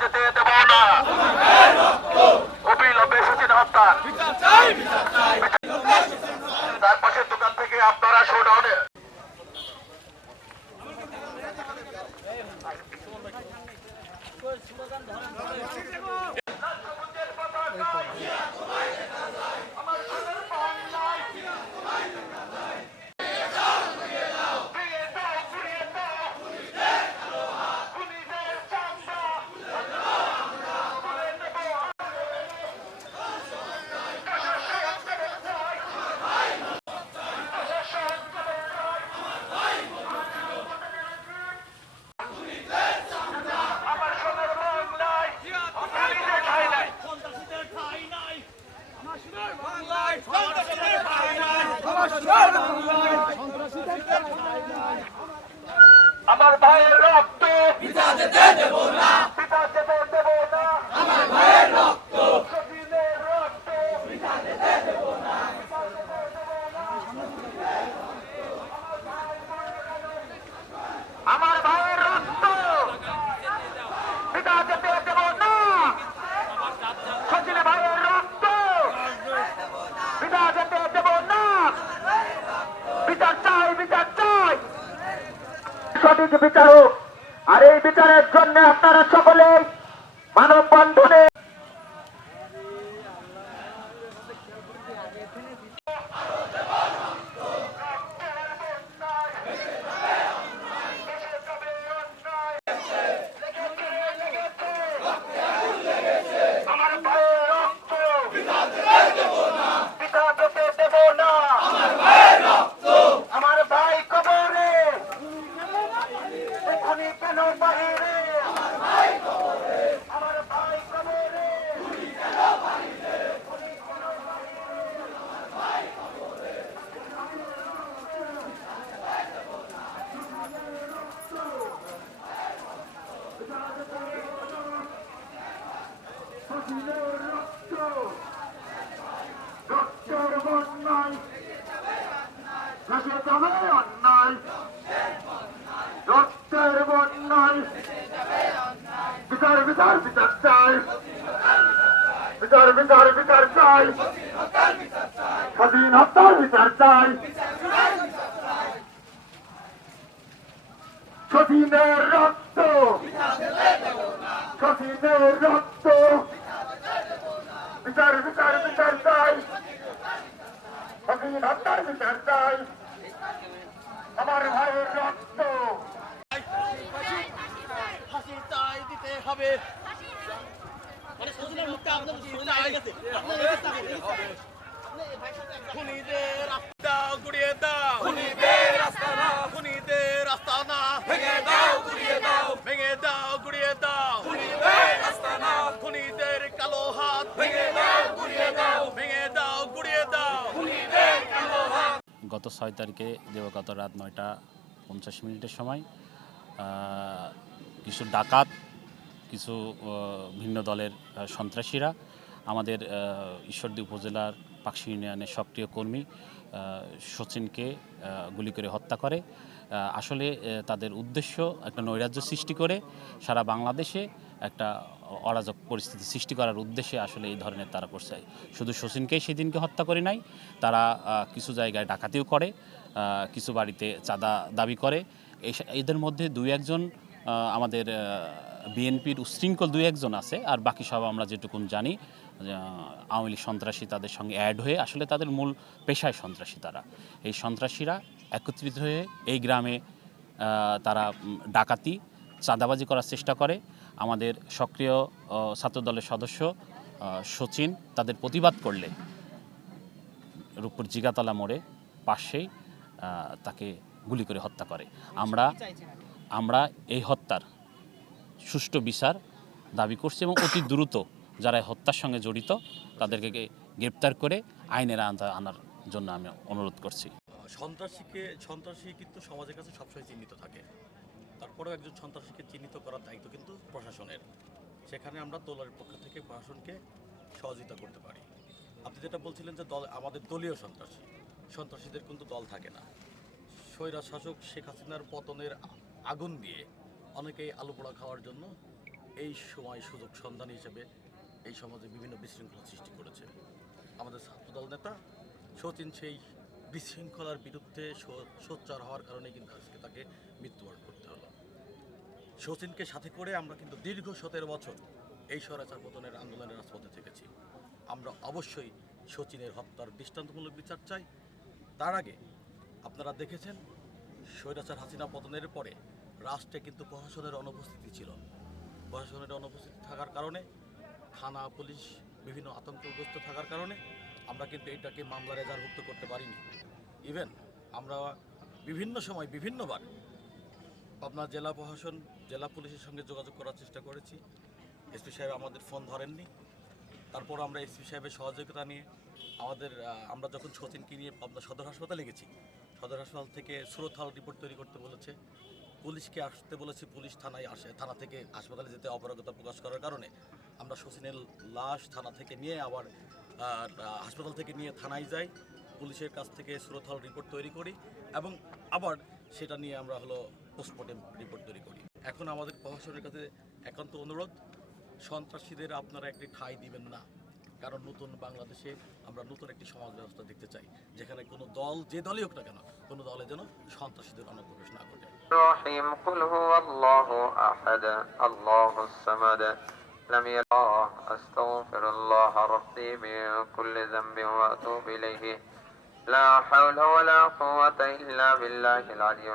যেতে দেব না। অবিলম্বে সচিন হত্যা তার পাশের দোকান থেকে আপনারা শোডাউনে আমার সোনার বাংলায় পুলিশে ঠাঁই নাই সন্ত্রাসীদের ঠাঁই নাই আমার ভাইয়ের রক্ত। পিতা যেতে দেব না পিতা যেতে দেব না আমার ভাইয়ের রক্ত। আমার ভাইয়ের রক্ত। পিতা যেতে দেব না সচিনের ভাইয়ের রক্ত পিতা যেতে দেব না বিচার চাই বিচার চাই সঠিক বিচারক। আর এই বিচারের জন্য আপনারা সকলে মানব বন্ধনে আমার ভাইয়ের রক্ত পিতা যেতে দেব না আমার ভাই কবরে এখনই কেন বাহিরে আমার ভাই কবরে রক্তের বন্যায় দেশে যাবে অন্যায় রক্তের বন্যায় বিচার বিচার বিচার চাই বিচার বিচার বিচার বিচার চাই স্বাধীনের রক্ত স্বাধীনের রক্ত বিচার বিচার বিচার চাই। স্বাধীন হত্যার বিচার চাই। আমার ভাইয়ের রক্ত। ফাঁসি চাই দিতে হবে। মানে সজনের মুখটা আপনার সজনে আগে গেছে। আপনার খুনিদের গত ছয় তারিখে দিবাগত রাত নয়টা পঞ্চাশ মিনিটের সময় কিছু ডাকাত, কিছু ভিন্ন দলের সন্ত্রাসীরা আমাদের ঈশ্বরদী উপজেলার পাকশি ইউনিয়নের সক্রিয় কর্মী সচিনকে গুলি করে হত্যা করে। আসলে তাদের উদ্দেশ্য একটা নৈরাজ্য সৃষ্টি করে সারা বাংলাদেশে একটা অরাজক পরিস্থিতি সৃষ্টি করার উদ্দেশ্যে আসলে এই ধরনের তারা করছে। শুধু শচীনকেই সেদিনকে হত্যা করে নাই, তারা কিছু জায়গায় ডাকাতিও করে কিছু বাড়িতে চাঁদা দাবি করে। এদের মধ্যে দুই একজন আমাদের বিএনপির উশৃঙ্খল দুই একজন আছে, আর বাকি সব আমরা যেটুকুন জানি আওয়ামী লীগ সন্ত্রাসী তাদের সঙ্গে অ্যাড হয়ে আসলে তাদের মূল পেশায় সন্ত্রাসী তারা। এই সন্ত্রাসীরা একত্রিত হয়ে এই গ্রামে তারা ডাকাতি, চাঁদাবাজি করার চেষ্টা করে আমাদের সক্রিয় ছাত্রদলের সদস্য সচিন তাদের প্রতিবাদ করলে রূপপুর জিগাতলা মোড়ে পাশেই তাকে গুলি করে হত্যা করে। আমরা আমরা এই হত্যার সুষ্ঠু বিচার দাবি করছি এবং অতি দ্রুত যারা হত্যার সঙ্গে জড়িত তাদেরকে গ্রেপ্তার করে আইনের আনার জন্য আমি অনুরোধ করছি। সন্ত্রাসীকে সন্ত্রাসী কিন্তু সমাজের কাছে সবসময় চিহ্নিত থাকে। তারপরেও একজন সন্ত্রাসীকে চিহ্নিত করার দায়িত্ব কিন্তু প্রশাসনের। সেখানে আমরা দলের পক্ষ থেকে প্রশাসনকে সহযোগিতা করতে পারি। আপনি যেটা বলছিলেন যে দল আমাদের দলীয় সন্ত্রাসী, সন্ত্রাসীদের কিন্তু দল থাকে না। স্বৈরা শাসক শেখ হাসিনার পতনের আগুন দিয়ে অনেকেই আলু পোড়া খাওয়ার জন্য এই সময় সুযোগ সন্ধানী হিসেবে এই সমাজে বিভিন্ন বিশৃঙ্খলা সৃষ্টি করেছে। আমাদের ছাত্রদল নেতা সচিন সেই বিশৃঙ্খলার বিরুদ্ধে সোচ্চার হওয়ার কারণে কিন্তু আজকে তাকে মৃত্যুবরণ করতে হলো। সচিনকে সাথে করে আমরা কিন্তু দীর্ঘ সতেরো বছর এই স্বরাচার পতনের আন্দোলনের রাজপথে থেকেছি। আমরা অবশ্যই সচিনের হত্যার দৃষ্টান্তমূলক বিচার চাই। তার আগে আপনারা দেখেছেন, স্বৈরাচার হাসিনা পতনের পরে রাষ্ট্রে কিন্তু প্রশাসনের অনুপস্থিতি ছিল। প্রশাসনের অনুপস্থিতি থাকার কারণে, থানা, পুলিশ, বিভিন্ন আতঙ্কগ্রস্ত থাকার কারণে আমরা কিন্তু এটাকে মামলা রেজারভুক্ত করতে পারিনি। ইভেন আমরা বিভিন্ন সময়, বিভিন্নবার পাবনা জেলা প্রশাসন, জেলা পুলিশের সঙ্গে যোগাযোগ করার চেষ্টা করেছি। এসপি সাহেব আমাদের ফোন ধরেননি। তারপর আমরা এসপি সাহেবের সহযোগিতা নিয়ে আমাদের আমরা যখন সচিনকে নিয়ে পাবনা সদর হাসপাতালে গেছি, সদর হাসপাতাল থেকে সুরথাল রিপোর্ট তৈরি করতে বলেছে। পুলিশকে আসতে বলেছি, পুলিশ থানায় আসে, থানা থেকে হাসপাতালে যেতে অপারগতা প্রকাশ করার কারণে। আমরা সচিনের লাশ থানা থেকে নিয়ে আবার হাসপাতাল থেকে নিয়ে থানায় যাই। পুলিশের কাছ থেকে সুরথাল রিপোর্ট তৈরি করি এবং আবার সেটা নিয়ে আমরা হলো স্পটে রিপোর্ট তৈরি করি। এখন আমাদের প্রশাসনের কাছে একান্ত অনুরোধ, সন্ত্রাসীদের আপনারা একটি ঠাই দিবেন না। কারণ নতুন বাংলাদেশে আমরা নতুন একটি সমাজ ব্যবস্থা দেখতে চাই, যেখানে কোনো দল, যে দলই হোক না কেন, কোনো দলে যেন সন্ত্রাসীদের অনুপ্রবেশ না করে لم الله أستغفر الله ربي من كل ذنب وأتوب إليه لا حول ولا قوة إلا بالله العلي